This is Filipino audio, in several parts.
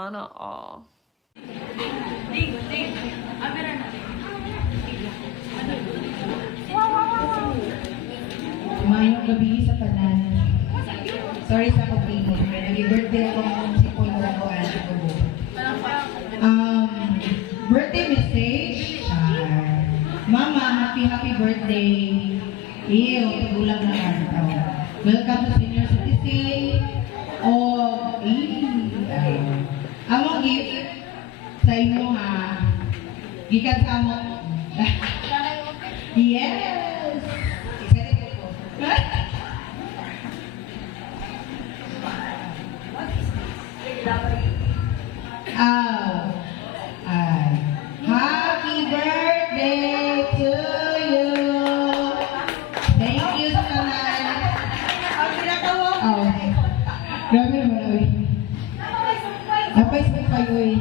Sana all. Mayong gabi sa tanan. Sorry sa pag-tingin. Nag-birthday ako ng si Paul ako at ako. Birthday message. Mama, happy birthday. Iyo, tigulang na araw. Welcome to senior citizen. Amo gift sa inyo ha. Gikan sa amo. Yes. Happy birthday to you. Thank you sa kanan. Grabe naman, oy. Napay sa oy.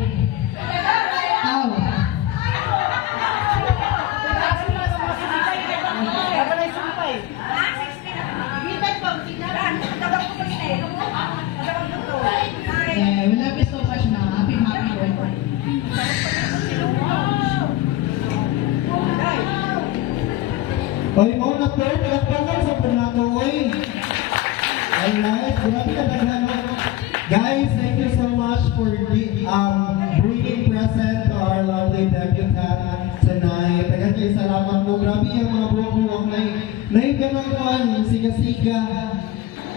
We love you so much, ma. Happy birthday. Oy, mo na to, palakpakan sa panato, oy. Alright, grabe ka nagano. Guys, thank you so much for bringing present to our lovely debutant tonight. Tagan kayo salamat mo. Grabe yung mga buwak-buwak na yung gano'n siga-siga.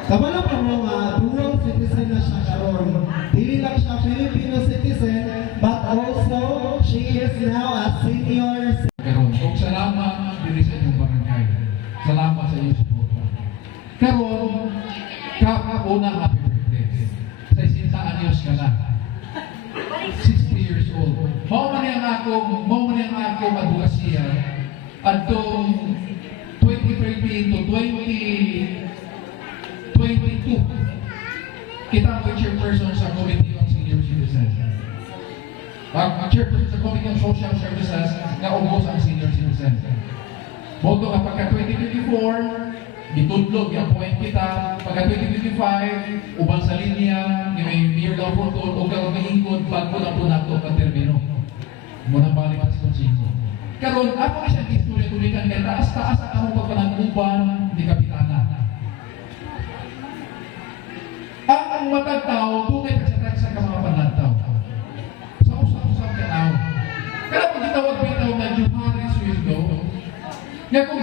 Kabalo pa mo nga, dual citizen na siya karon. Dili lang siya Filipino citizen, but also she is now a senior Karon, kung salamat diri sa inyong barangay. Salamat sa inyong suporta. Karon, una happy birthday. Sa 60 anyos ka na. 60 years old. Mao man ang akong advokasya adtong 2013 to 2022. Kita ang chairperson sa Committee on Senior Citizens. Ang chairperson sa Committee on Social Services na ubos ang senior citizens. Boto ka pagka 2024, gitudlog, i-appoint kita. Pagka 2025, ubang sa linya, may Mayor Lau Fortun, o ka umihingkod, bago na po nato ang termino. Muna balik at konsinyo. Karon, ako ka siyang istorya-tulikan kaya taas-taas ang among pagpanag-uban ni Kapitana. Ang matagtaw, tunay pagsatak sa mga panagtaw. Sa usap-usap ka tao. Kaya pag itawag bitaw na Johari Swildo, nga kung